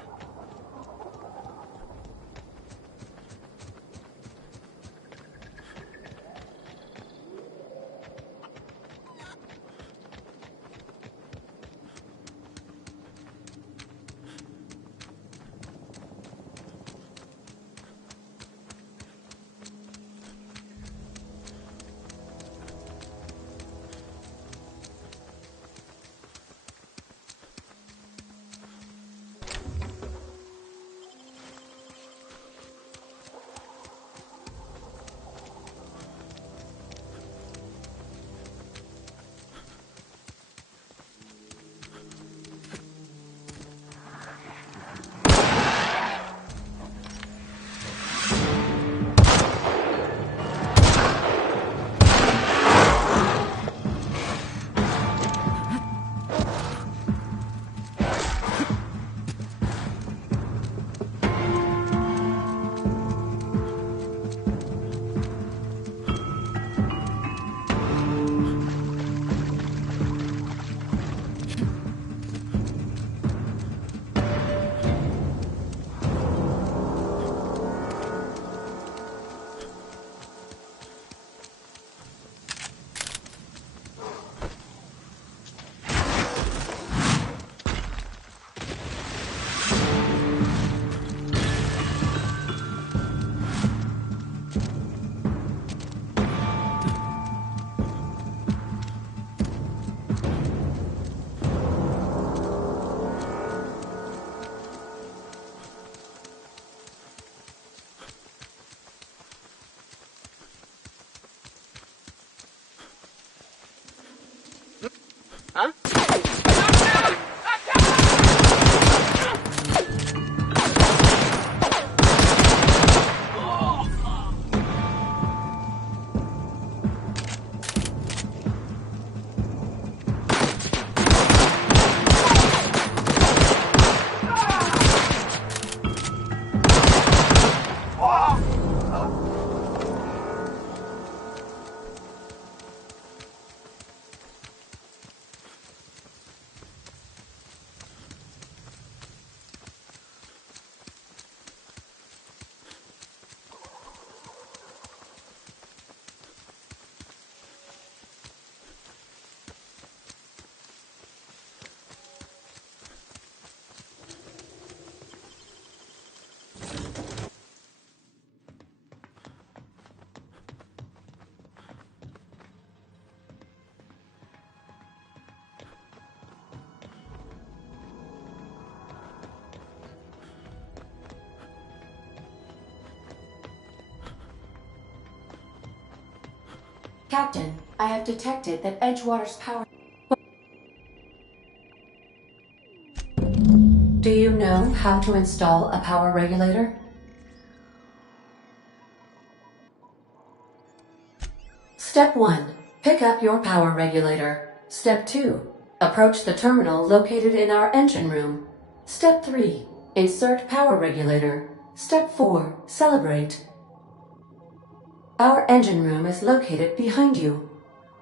Captain, I have detected that Edgewater's power... Do you know how to install a power regulator? Step 1. Pick up your power regulator. Step 2. Approach the terminal located in our engine room. Step 3. Insert power regulator. Step 4. Celebrate. Our engine room is located behind you.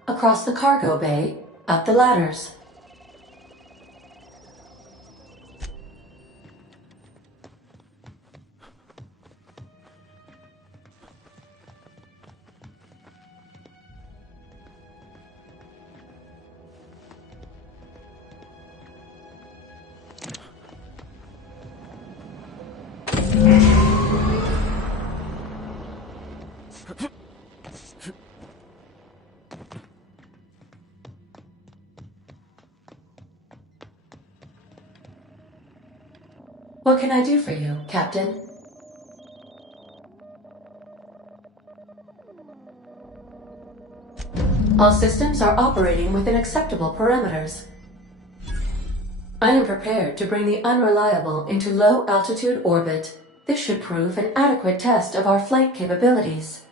Across the cargo bay, up the ladders. What can I do for you, Captain? All systems are operating within acceptable parameters. I am prepared to bring the Unreliable into low-altitude orbit. This should prove an adequate test of our flight capabilities.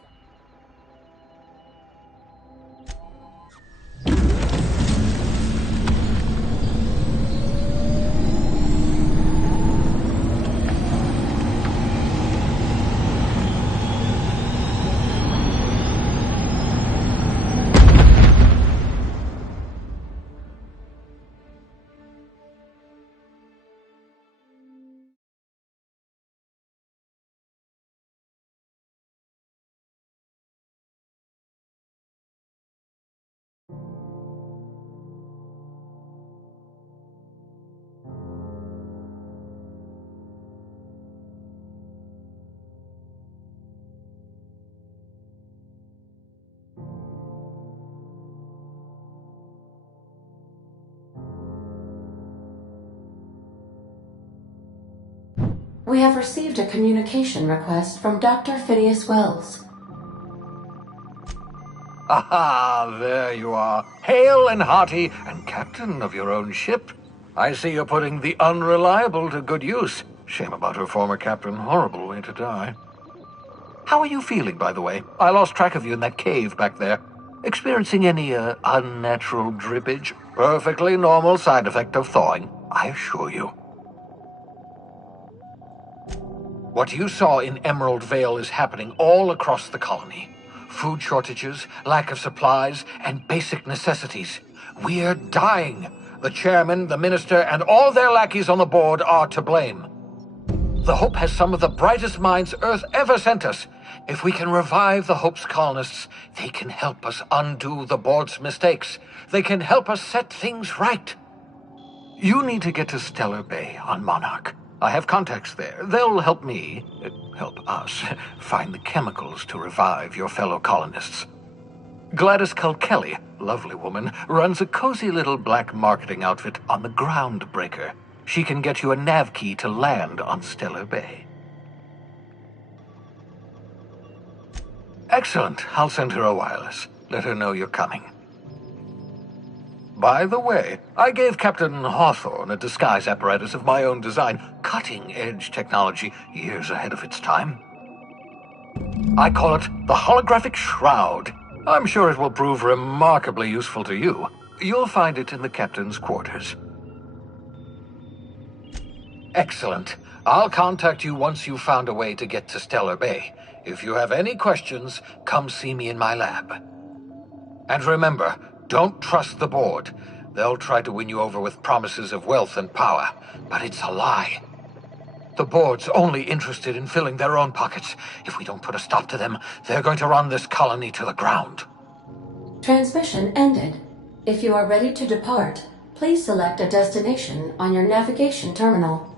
We have received a communication request from Dr. Phineas Wells. Aha, there you are. Hale and hearty, and captain of your own ship. I see you're putting the Unreliable to good use. Shame about her former captain. Horrible way to die. How are you feeling, by the way? I lost track of you in that cave back there. Experiencing any, unnatural drippage? Perfectly normal side effect of thawing, I assure you. What you saw in Emerald Vale is happening all across the colony. Food shortages, lack of supplies, and basic necessities. We're dying. The chairman, the minister, and all their lackeys on the board are to blame. The Hope has some of the brightest minds Earth ever sent us. If we can revive the Hope's colonists, they can help us undo the board's mistakes. They can help us set things right. You need to get to Stellar Bay on Monarch. I have contacts there. They'll help me, help us, find the chemicals to revive your fellow colonists. Gladys Culkelly, lovely woman, runs a cozy little black marketing outfit on the Groundbreaker. She can get you a nav key to land on Stellar Bay. Excellent. I'll send her a wireless. Let her know you're coming. By the way, I gave Captain Hawthorne a disguise apparatus of my own design, cutting-edge technology, years ahead of its time. I call it the Holographic Shroud. I'm sure it will prove remarkably useful to you. You'll find it in the captain's quarters. Excellent. I'll contact you once you've found a way to get to Stellar Bay. If you have any questions, come see me in my lab. And remember, don't trust the board. They'll try to win you over with promises of wealth and power, but it's a lie. The board's only interested in filling their own pockets. If we don't put a stop to them, they're going to run this colony to the ground. Transmission ended. If you are ready to depart, please select a destination on your navigation terminal.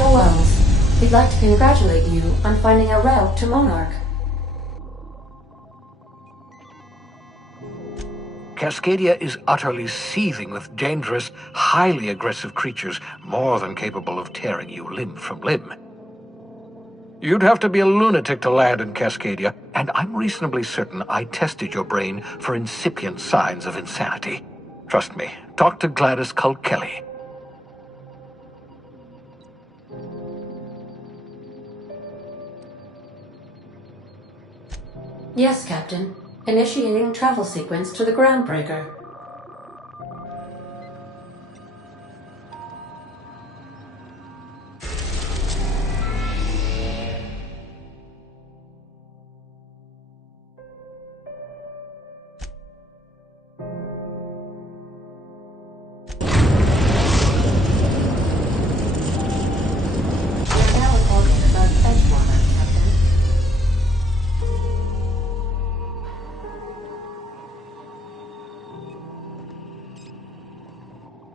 Dr. Wells. We'd like to congratulate you on finding a route to Monarch. Cascadia is utterly seething with dangerous, highly aggressive creatures, more than capable of tearing you limb from limb. You'd have to be a lunatic to land in Cascadia, and I'm reasonably certain I tested your brain for incipient signs of insanity. Trust me, talk to Gladys Culkelly. Yes, Captain. Initiating travel sequence to the Groundbreaker.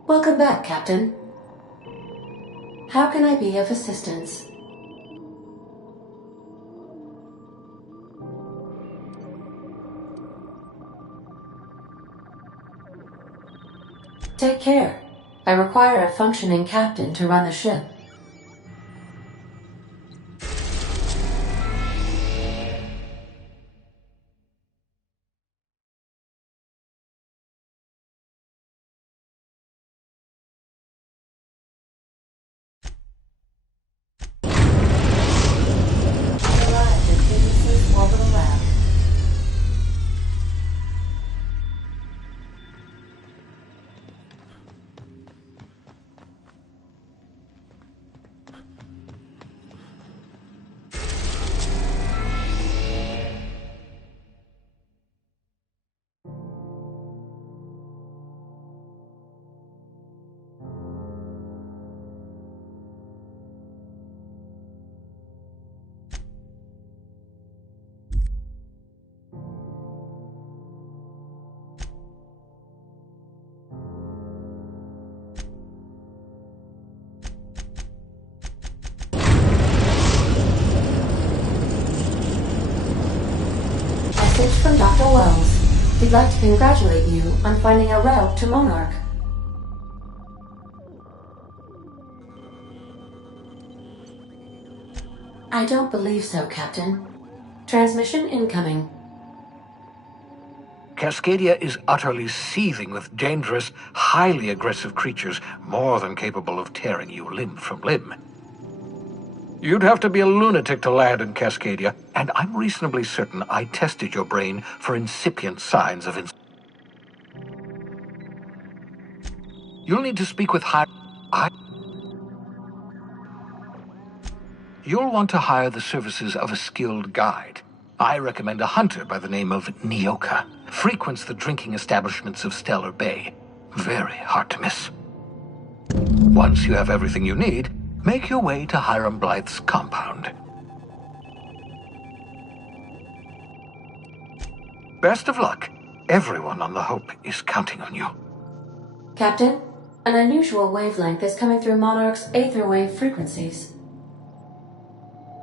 Welcome back, Captain. How can I be of assistance? Take care. I require a functioning captain to run the ship. Message from Dr. Wells. We'd like to congratulate you on finding a route to Monarch. I don't believe so, Captain. Transmission incoming. Cascadia is utterly seething with dangerous, highly aggressive creatures, more than capable of tearing you limb from limb. You'd have to be a lunatic to land in Cascadia, and I'm reasonably certain I tested your brain for incipient signs of You'll need to speak with You'll want to hire the services of a skilled guide. I recommend a hunter by the name of Nyoka. Frequents the drinking establishments of Stellar Bay. Very hard to miss. Once you have everything you need, make your way to Hiram Blythe's compound. Best of luck. Everyone on the Hope is counting on you. Captain, an unusual wavelength is coming through Monarch's aether wave frequencies.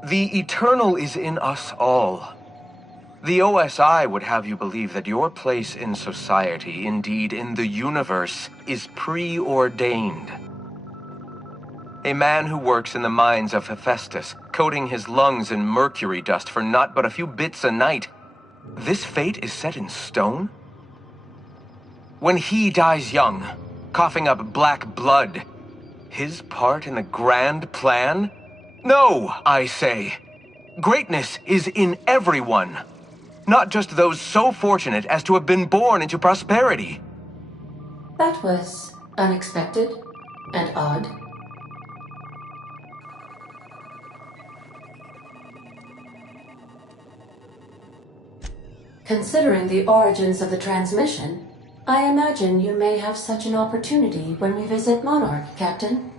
The eternal is in us all. The OSI would have you believe that your place in society, indeed in the universe, is preordained. A man who works in the mines of Hephaestus, coating his lungs in mercury dust for not but a few bits a night. This fate is set in stone? When he dies young, coughing up black blood, his part in the grand plan? No, I say. Greatness is in everyone. Not just those so fortunate as to have been born into prosperity. That was unexpected and odd. Considering the origins of the transmission, I imagine you may have such an opportunity when we visit Monarch, Captain.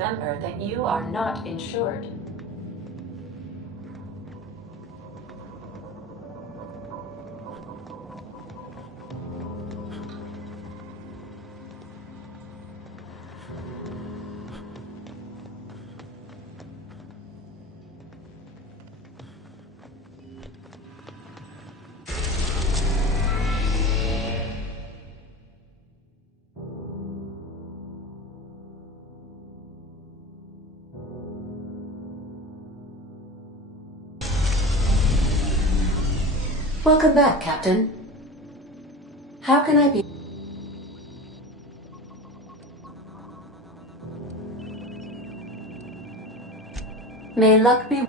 remember that you are not insured. Welcome back, Captain. How can I be? May luck be...